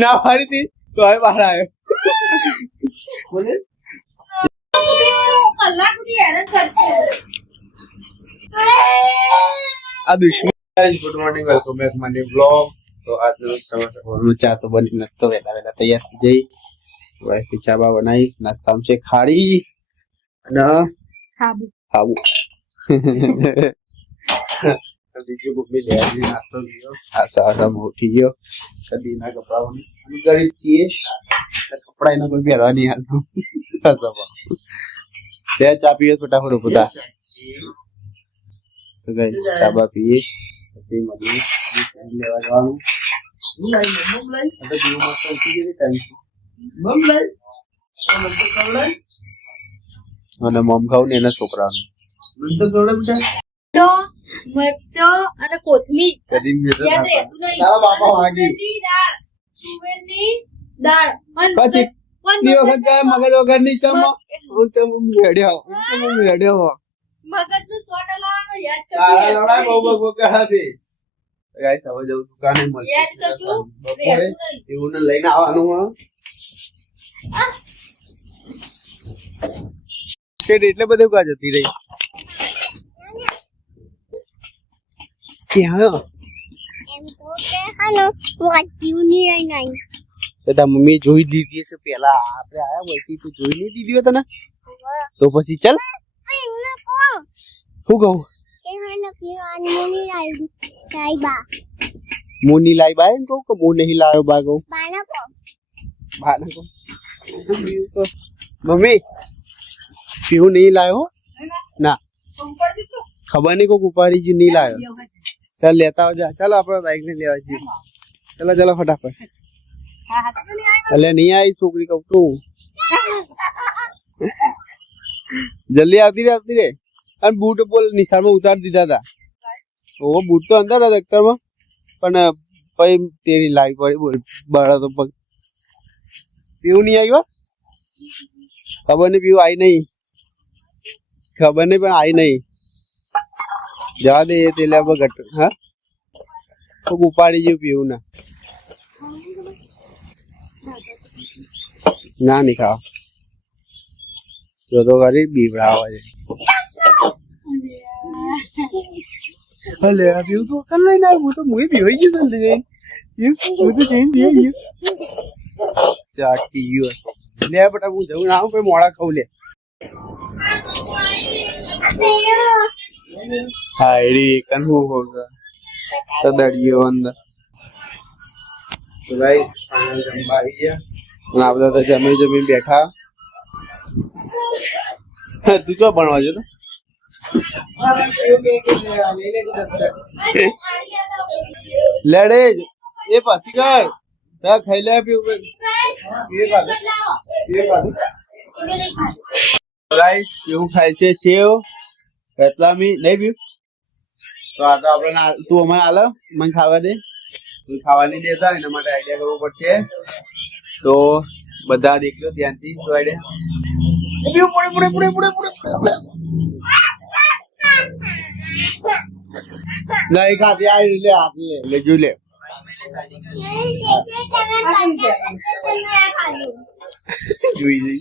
ના પાડી હતી તો હવે બહાર આવ્યો. બોલે કલાક સુધી હેરાન કરશે. આ દુશ્મન. Good morning, welcome back my new blog. તો આજનો સવારનો ચા તો બની નથી, તો વહેલા તૈયાર થઈ જઈ. વાઈફી ચા બા બનાવી, નાસ્તામાં છે ખારી અને હાબુ. બીજું મમ્મી લેવા નાસ્તો લીધો. આ સવારમાં ઉઠી ગયો, કદીના કપડા ગરીબ છીએ, કપડા એના કોઈ પહેરવા નહીં હાલતું. બે ચા પીએ ફટાફટ ઉભા. તો ગાઈસ ચા બા પીએ પછી મમ્મી લેવા જવાનું. અને મમ ખાવ ને એના છોકરાનું મરચો અને કોથમીર દાળ પછી વખત જાય મગજ વગર ની ચમો મેળ્યો મગજ નું સોટ લાવવાનો યાદ તારા કરજો. લડાઈ બહુ બહુ કરાતી. ગાઈસ હવે જવું દુકાને મળશે. યાદ કરશું. બપોરે એવું ને લઈને આવવાનું હો. શેડ એટલે બધું કા જતી રહી. ક્યાં એમ તો કે હાલો વાંચ્યું નહીં નહીં બધા મમ્મી જોઈ લીધી છે પેલા. આપણે આયા હોય તું જોઈ નહીં દીધી હોય તને તો પછી ચાલ એમને કો હું કહું કે હાને પીવાનું નહીં આવ્યું સાઈબા મુની લાઈ બા એમ કહું કે મુ નહીં લાવ્યો બા કહું બાના કો બાને કહું મમ્મી પીવું નહીં લાવ્યો ના ખબર નહીં કોક ઉપાડી ગયું નહીં લાવ્યો. ચાલ લેતા આવજો. ચાલો આપણે બાઈક ને લેવા જઈએ. ચાલો ચાલો ફટાફટ. એટલે નહીં આવી છોકરી કહું તું જલ્દી આવતી રે. અને બૂટ બોલ નિશાળમાં ઉતારી દીધા હતા. ઓ બૂટ તો અંદર હતા દફતરમાં પણ પછી તેરી લાવી પડી બોલ બળા તો પગ. પીવું નહીં આવ્યો ખબર નહીં. પીવું આવી નહીં ખબર નહીં પણ આવી નહીં. જવા દે એ તેલ ઘટ. હા કોક ઉપાડી જેવું પીવું ના ના નહીં ખાવા જો તો કરી બીવડાવે છે. હલે આ પીવું તો કર લઈને આવ્યું તો મુએ પીવાઈ ગયું તને જઈને હું તો જઈને પીવાઈ ગયું. ચાટી ગયું લે બટા હું જવું ના કોઈ મોડા ખાવું લે. હાયરી કન્હુ હોગા તો દડિયો અંદર. તો ગાઈસ ખાના જમવા આવી ગયા અને આ બધા તો જમી બેઠા. તું ચો ભણવા જો તો લડે એ પાછી કર ત્યાં ખાઈ લે પીવું ગાઈસ એવું ખાય છે સેવ કેટલામી નહીં પીવું તો આ તો આપણે તું અમારે હાલ મને ખાવા દે. તું ખાવા નહીં દેતા એના માટે આઈડિયા કરવો પડશે. તો બધા દેખ્યો ધ્યાનથી સ્વાડે નહીં ખાતી આવી લે હાથ લે જોઈ લે. જોઈ જઈ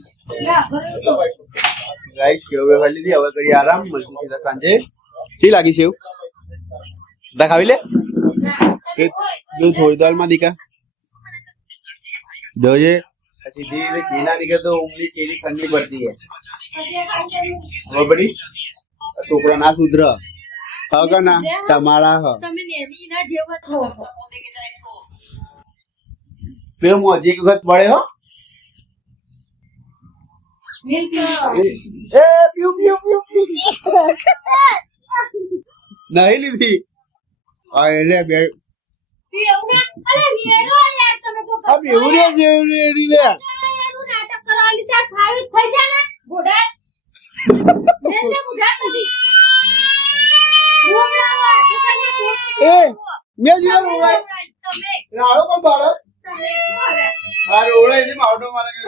ગાઈસ સેવ ખાઈ લીધી. હવે કરી આરામ. મળશું સીધા સાંજે. ઠીક લાગી સેવ બધા ખાવી લે. થોડી દાલ માં દીકા જોજે પછી ધીરે ધીરે ઘી ના નીકળે તો ઉંગલી ચેરી ઠંડી પડતી है ખબર પડી. છોકરા ના સુધર હવે ના તમારા હ તમે નેની ના જેવા થો. પેલો મોજી એક વખત પડે હો. એ પીઉ નહીં લીધી. આ એટલે બે અરે વીરો યાર તમે તો આ બેવડે છે એડી લે નાટક કરવા લીધા ખાવી થઈ જા ને ઘોડા મેલે ઘોડા નથી ઓમલાવા તો કને પોતે એ મે જીરો મોબાઈલ તમે રાડો કોણ બાળો તમે આ રોડે એની માવટો મારે કે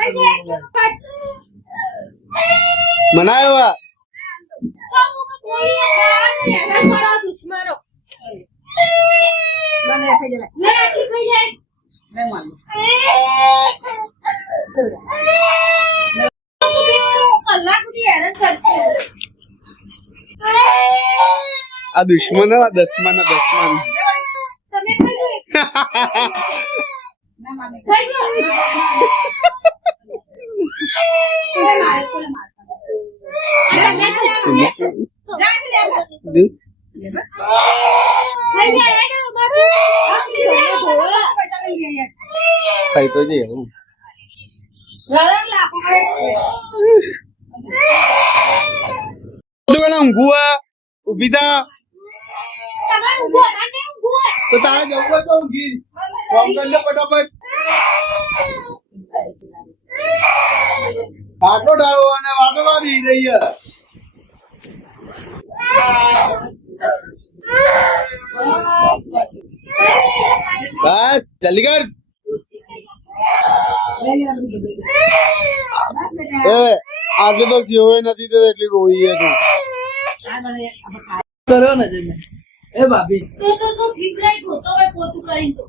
મનાયો આ કહું કે કોળી આ કરો દુશ્મનો મને થઈ જાય લે આખી થઈ જાય કલાક સુધી હેરાન કરશે આ દુશ્મન હો, દસમાન તમે ખાઈ લો ખાઈ લો ખાઈ તો જઈએ હું ઊંઘું ઉભી થા તો તારે જવું હોય તો ઊંઘી ફોન કરી લે ફટાફટ આટલો ડાળો અને વાતો કરી રહી છે બસ જલ્દી કર આટલી તો સિયો નથી તો એટલી રોઈ છે તું કરો ને તમે એ ભાભી તો ફીફડાઈ ધોતો હોય પોતું કરીને તો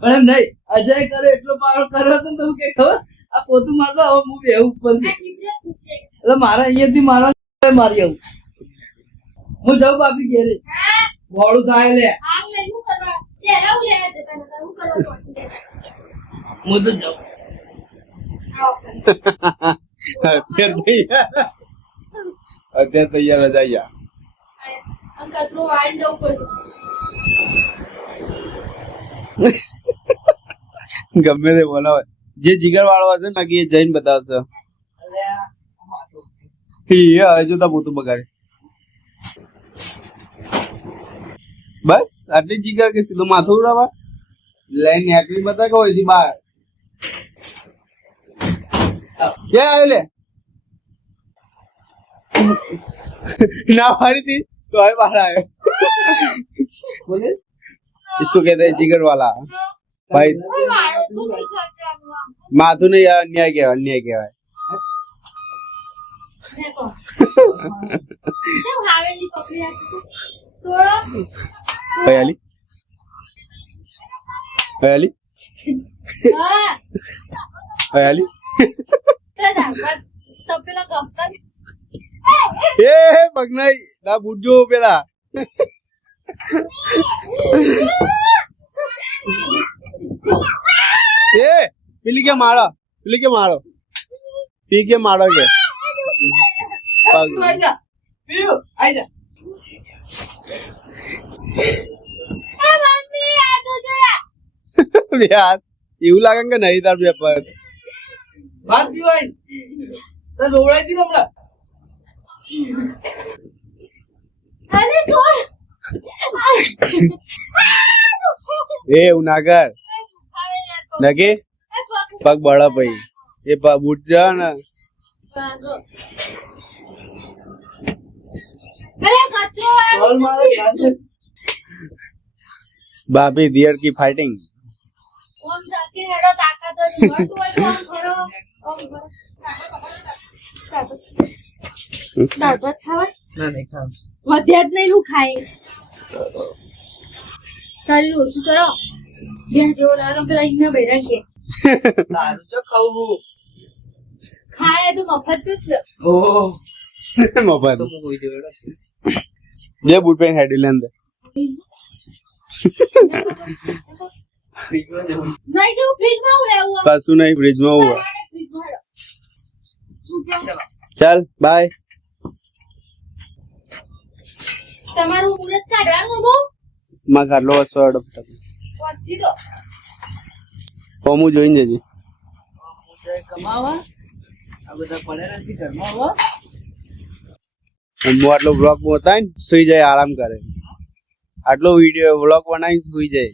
પણ એમ નહીં અજય કરે એટલો પાવર કર્યો હતો ને તો કે ખબર આ પોતું મારતો હવે હું બેહું ઉપર આ ફીફડા પૂછે એટલે મારા અહીંયાથી મારી આવું હું જાઉં ભાભી ઘેરે હા મોડું થાય લે હાલ લઈ હું કરવા પેલા હું લેવા જતા નતા હું કરવા પડતું હું તો જાઉં અત્યારે તૈયાર જ આયા કચરો વાળી જવું પડશે ગમે તે બોલાવે જે જીગર વાળો હશે ને કે એ જઈને બતાવશે હજુ તો પોતું બગાડે બસ આટલી જીગર કે સીધું માથું ઉડાવવા લાઈન નેકડી બતા કે હોય બહાર क्या आयो ले ना फाड़ी थी तो आए बाहर आए बोले इसको कहते हैं जिगर वाला भाई माथु ने यार अन्याय क्या है हयाली हयाली हयाली એ પગનાઈ ના બુડજો પેલા એ પેલી કે માળો પી કે માળો કે આઈ જા પીયું આઈ જા યાર એવું લાગે કે નહીં તાર પેપર ભાત પીવાય તો રોવડાઈ દી હમણાં અરે છોડ એ એવું ના કર નકે પગ બળા ભાઈ એ બૂટ જા ને બોલ મારે ગાંધે ભાભી દિયર કી ફાઇટિંગ ઓમ જાકે હેડો તાકાત જ મોટું હોય ઓમ કરો દાળ ભાત ખાવા ના નહીં ખાવ વધ્યા જ નહીં હું ખાય શરીર ઓછું કરો બે જેવો લાગે પેલા ઇન્ના બેડા કે તારું જો ખાવું ખાય તો મફત જ લે ઓહ મફત તો હું હોઈ જઉં જે બૂટ પહેન હેડી લે અંદર ફ્રીજમાં જવું નહીં જેવું ફ્રીજમાં હું લેવું કશું નહીં ફ્રીજમાં હોય ફ્રીજમાં ચાલ બાય તમારું મુરત કાઢવાનું બહુ માં ખાટલો વસો અડપ પહોંચી દો હોમું જોઈને જજી કમાવા આ બધા પડેલા છે ઘરમાં હો હું આટલો બ્લોગ બતાય ને સુઈ જાય આરામ કરે આટલો વિડીયો બ્લોગ બનાવીને સુઈ જાય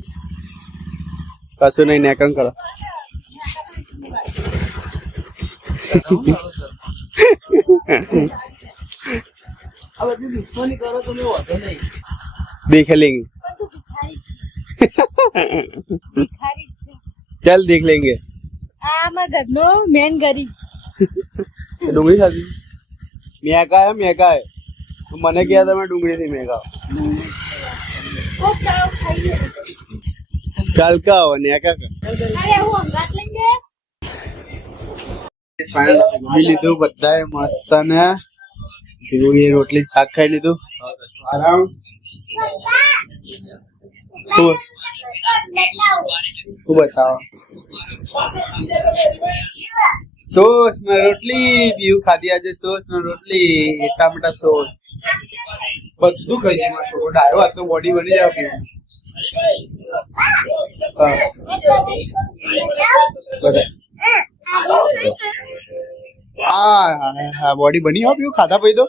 કશું નહીં નેકણ કરો આ બધી દુશ્મની કરો તમે વધો નહીં देख लेंगे પણ તું ભિખારી છે चल देख लेंगे આ મારા ઘરનો મેન ગરીબ डूंगरी खाती मेका है मैंने किया था मैं डूंगरी थी मेका કોક દાડો ખાઈ લે चल का हो नेका का અરે હું અંગાત લઈને ગયો. જમી લીધું બધાએ મસ્ત ને પીવું એ રોટલી શાક ખાઈ લીધું આરામ શું બતાવો સોસ ને રોટલી પીવું ખાધી આજે સોસ ને રોટલી ટામેટા સોસ બધું ખાઈ ગયું મારો છોકરો ડાયો હતો બોડી બની જાય પીવું હા બોડી બની આવ પીવું ખાધા પછી તો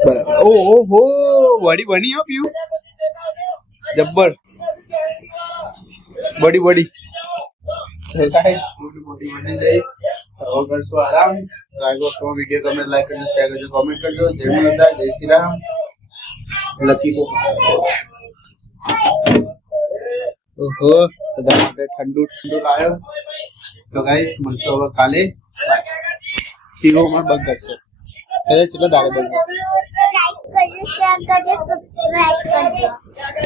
બરાબર ઓહો બોડી બની આવ પીવું જબ્બર બોડી બોડી બોડી બની જાય હવે કરશું આરામ વિડીયો ગમે લાઈક કરજો શેર કરજો કોમેન્ટ કરજો જય માતા જય શ્રી રામ લકી પો ઓહો બધા માટે ઠંડુ ઠંડુ લાવ્યો તો ગાઈસ મળશું હવે કાલે સીવો માં બંધ કરશે એટલે ચલો દાડે બંધ લાઈક કરજો શેર કરજો સબસ્ક્રાઇબ કરજો